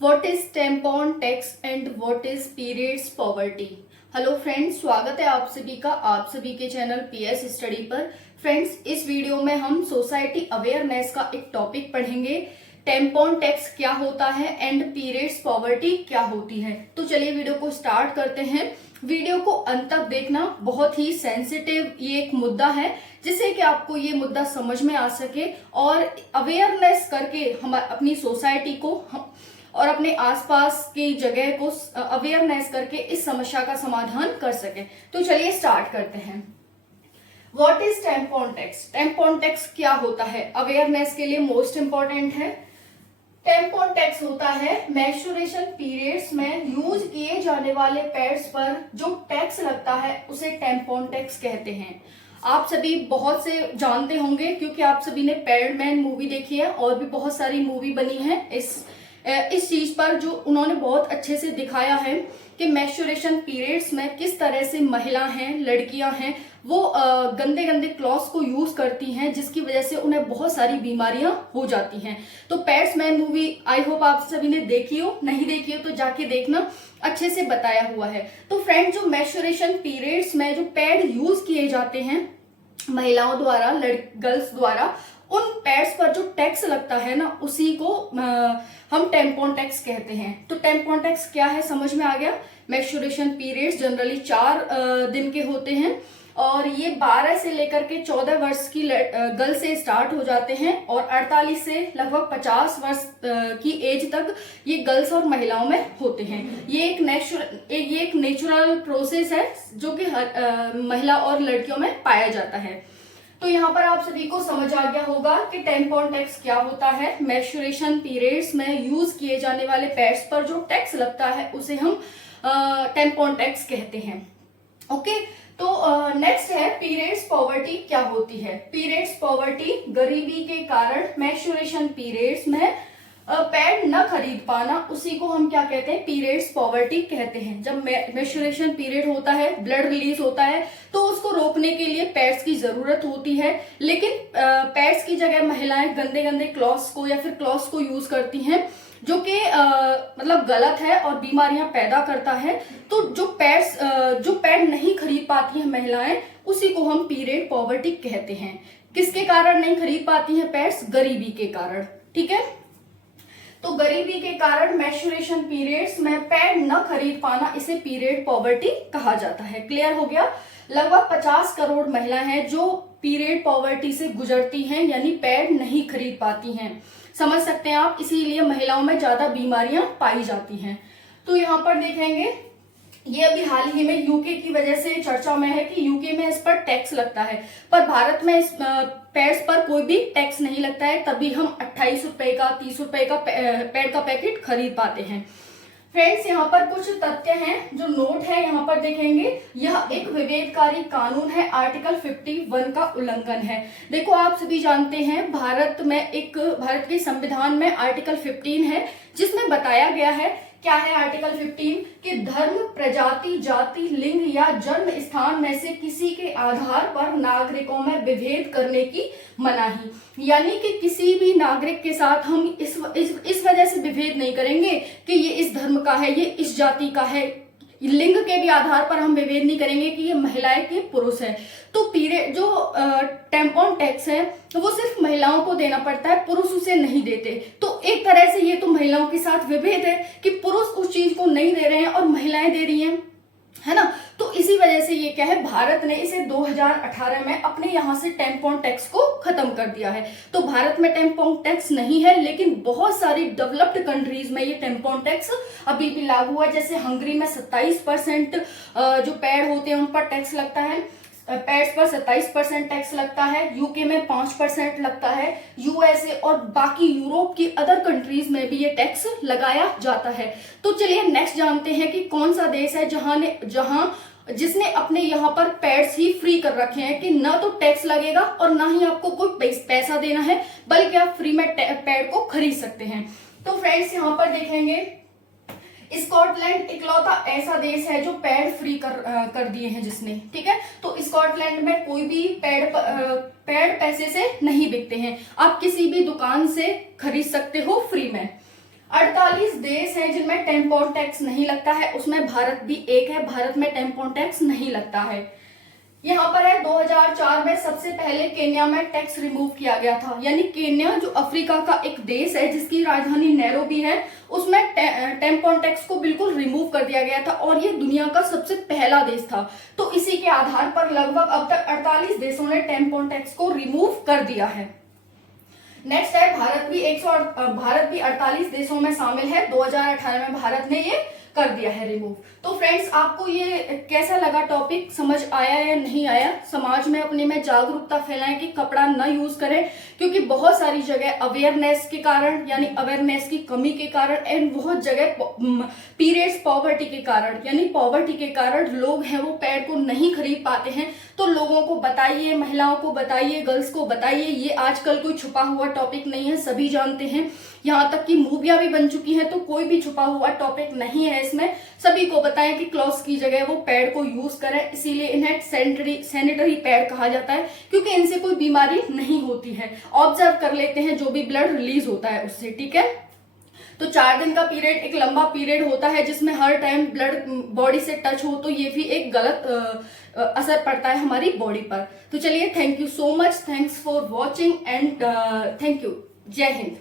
What is tampon tax and what is periods poverty. Hello friends, स्वागत है आप सभी का आप सभी के चैनल पीएस स्टडी पर। फ्रेंड्स, इस वीडियो में हम सोसाइटी अवेयरनेस का एक टॉपिक पढ़ेंगे। टेम्पॉन टैक्स क्या होता है एंड पीरियड्स पॉवर्टी क्या होती है। तो चलिए वीडियो को स्टार्ट करते हैं। वीडियो को अंत तक देखना, बहुत ही सेंसिटिव ये एक मुद्दा है जिससे कि आपको ये मुद्दा समझ में आ सके और अवेयरनेस करके हम अपनी सोसाइटी को और अपने आसपास की जगह को अवेयरनेस करके इस समस्या का समाधान कर सके। तो चलिए स्टार्ट करते हैं। What is tampon tax? Tampon tax क्या होता है, अवेयरनेस के लिए मोस्ट इंपॉर्टेंट है। टेम्पॉन टैक्स होता है मेंस्ट्रुएशन पीरियड्स में यूज किए जाने वाले पैड्स पर जो टैक्स लगता है उसे टेम्पॉन टैक्स कहते हैं। आप सभी बहुत से जानते होंगे क्योंकि आप सभी ने पैडमैन मूवी देखी है और भी बहुत सारी मूवी बनी है इस चीज पर, जो उन्होंने बहुत अच्छे से दिखाया है कि मेंस्ट्रुएशन पीरियड्स में किस तरह से महिला हैं, लड़कियां हैं, वो गंदे गंदे क्लॉथ्स को यूज करती हैं जिसकी वजह से उन्हें बहुत सारी बीमारियां हो जाती हैं। तो पैड्समैन मूवी आई होप आप सभी ने देखी हो, नहीं देखी हो तो जाके देखना, अच्छे से बताया हुआ है। तो फ्रेंड, जो मेंस्ट्रुएशन पीरियड्स में जो पैड यूज किए जाते हैं महिलाओं द्वारा, गर्ल्स द्वारा, उन पैड्स पर जो टैक्स लगता है ना, उसी को हम टेम्पॉन टैक्स कहते हैं। तो टेम्पॉन टैक्स क्या है समझ में आ गया। मेंस्ट्रुएशन पीरियड्स जनरली 4 दिन के होते हैं और ये 12 से लेकर के 14 वर्ष की गर्ल से स्टार्ट हो जाते हैं और 48 से लगभग 50 वर्ष की एज तक ये गर्ल्स और महिलाओं में होते हैं। ये एक नेचुरल प्रोसेस है जो कि महिला और लड़कियों में पाया जाता है। तो यहाँ पर आप सभी को समझ आ गया होगा कि टेम्पॉन टैक्स क्या होता है। मेंस्ट्रुएशन पीरियड्स में यूज किए जाने वाले पैड्स पर जो टैक्स लगता है उसे हम टेम्पॉन टैक्स कहते हैं। ओके, तो नेक्स्ट है पीरियड्स पॉवर्टी क्या होती है। पीरियड्स पॉवर्टी गरीबी के कारण मेंस्ट्रुएशन पीरियड्स में पैड न खरीद पाना, उसी को हम क्या कहते हैं, पीरियड्स पॉवर्टी कहते हैं। जब मेंस्ट्रुएशन पीरियड होता है, ब्लड रिलीज होता है, तो उसको रोकने के लिए पैड्स की जरूरत होती है, लेकिन पैड्स की जगह महिलाएं गंदे गंदे क्लॉथ्स को या फिर क्लॉथ्स को यूज करती हैं जो कि मतलब गलत है और बीमारियां पैदा करता है। तो जो पैड नहीं खरीद पाती हैं महिलाएं, उसी को हम पीरियड पॉवर्टी कहते हैं। किसके कारण नहीं खरीद पाती हैं पैड्स? गरीबी के कारण। ठीक है, तो गरीबी के कारण मेंस्ट्रुएशन पीरियड्स में पैड न खरीद पाना, इसे पीरियड पॉवर्टी कहा जाता है। क्लियर हो गया। लगभग 50 करोड़ महिलाएं हैं जो पीरियड पॉवर्टी से गुजरती हैं, यानी पैड नहीं खरीद पाती हैं। समझ सकते हैं आप, इसीलिए महिलाओं में ज्यादा बीमारियां पाई जाती हैं। तो यहाँ पर देखेंगे, ये अभी हाल ही में यूके की वजह से चर्चा में है कि यूके में इस पर टैक्स लगता है, पर भारत में इस पैड्स पर कोई भी टैक्स नहीं लगता है, तभी हम 28 रुपए का 30 रुपए का पैड का पैकेट खरीद पाते हैं। फ्रेंड्स, यहाँ पर कुछ तथ्य हैं जो नोट है, यहाँ पर देखेंगे। यह एक विवेककारी कानून है, आर्टिकल 51 का उल्लंघन है। देखो, आप सभी जानते हैं भारत के संविधान में आर्टिकल 15 है जिसमें बताया गया है, क्या है आर्टिकल 15, कि धर्म, प्रजाति, जाति, लिंग या जन्म स्थान में से किसी के आधार पर नागरिकों में विभेद करने की मनाही। यानी कि किसी भी नागरिक के साथ हम इस वजह से विभेद नहीं करेंगे कि ये इस धर्म का है, ये इस जाति का है, लिंग के भी आधार पर हम विभेद नहीं करेंगे कि ये महिलाएं के पुरुष है। तो पीरियड जो टेम्पॉन टैक्स है वो सिर्फ महिलाओं को देना पड़ता है, पुरुष उसे नहीं देते। तो एक तरह से ये तो महिलाओं के साथ विभेद है कि पुरुष उस चीज को नहीं दे रहे हैं और महिलाएं दे रही हैं, है ना। तो इसी वजह से ये क्या है, भारत ने इसे 2018 में अपने यहाँ से टेम्पॉन टैक्स को खत्म कर दिया है। तो भारत में टेम्पॉन टैक्स नहीं है, लेकिन बहुत सारी डेवलप्ड कंट्रीज में ये टेम्पॉन टैक्स अभी भी लागू है। जैसे हंगरी में 27% जो पैड होते हैं उन पर टैक्स लगता है, पैड्स पर 27% टैक्स लगता है। यूके में 5% लगता है। यूएसए और बाकी यूरोप की अदर कंट्रीज में भी ये टैक्स लगाया जाता है। तो चलिए नेक्स्ट जानते हैं कि कौन सा देश है जिसने अपने यहाँ पर पैड्स ही फ्री कर रखे हैं कि ना तो टैक्स लगेगा और ना ही आपको कोई पैसा देना है, बल्कि आप फ्री में पैड को खरीद सकते हैं। तो फ्रेंड्स, यहाँ पर देखेंगे, स्कॉटलैंड इकलौता ऐसा देश है जो पैड फ्री कर दिए हैं जिसने। ठीक है, तो स्कॉटलैंड में कोई भी पैड पैसे से नहीं बिकते हैं, आप किसी भी दुकान से खरीद सकते हो फ्री में। 48 देश हैं जिनमें टेम्पोन टैक्स नहीं लगता है, उसमें भारत भी एक है। भारत में टेम्पोन टैक्स नहीं लगता है। यहाँ पर है 2004 में सबसे पहले केन्या में टैक्स रिमूव किया गया था, यानी केन्या जो अफ्रीका का एक देश है जिसकी राजधानी नैरोबी है, उसमें टेम्पोन टैक्स को बिल्कुल रिमूव कर दिया गया था और ये दुनिया का सबसे पहला देश था। तो इसी के आधार पर लगभग अब तक 48 देशों ने टेम्पोन टैक्स को रिमूव कर दिया है। नेक्स्ट है भारत भी 48 देशों में शामिल है। 2018 में भारत ने ये कर दिया है रिमूव। तो फ्रेंड्स, आपको ये कैसा लगा टॉपिक, समझ आया या नहीं आया? समाज में अपने में जागरूकता फैलाएं कि कपड़ा न यूज करें, क्योंकि बहुत सारी जगह अवेयरनेस के कारण, यानी अवेयरनेस की कमी के कारण, एंड बहुत जगह पीरियड्स पॉवर्टी के कारण, यानी पॉवर्टी के कारण लोग हैं वो पैड को नहीं खरीद पाते हैं। तो लोगों को बताइए, महिलाओं को बताइए, गर्ल्स को बताइए, ये आजकल कोई छुपा हुआ टॉपिक नहीं है, सभी जानते हैं। यहाँ तक कि मूवियां भी बन चुकी हैं, तो कोई भी छुपा हुआ टॉपिक नहीं है इसमें। सभी को बताएं कि क्लॉथ्स की जगह वो पैड को यूज करें, इसीलिए इन्हें सैनिटरी पैड कहा जाता है, क्योंकि इनसे कोई बीमारी नहीं होती है। ऑब्जर्व कर लेते हैं जो भी ब्लड रिलीज होता है उससे, ठीक है। तो 4 दिन का पीरियड एक लंबा पीरियड होता है जिसमें हर टाइम ब्लड बॉडी से टच हो, तो ये भी एक गलत असर पड़ता है हमारी बॉडी पर। तो चलिए, thank you so much, thanks for watching and thank you. जय हिंद।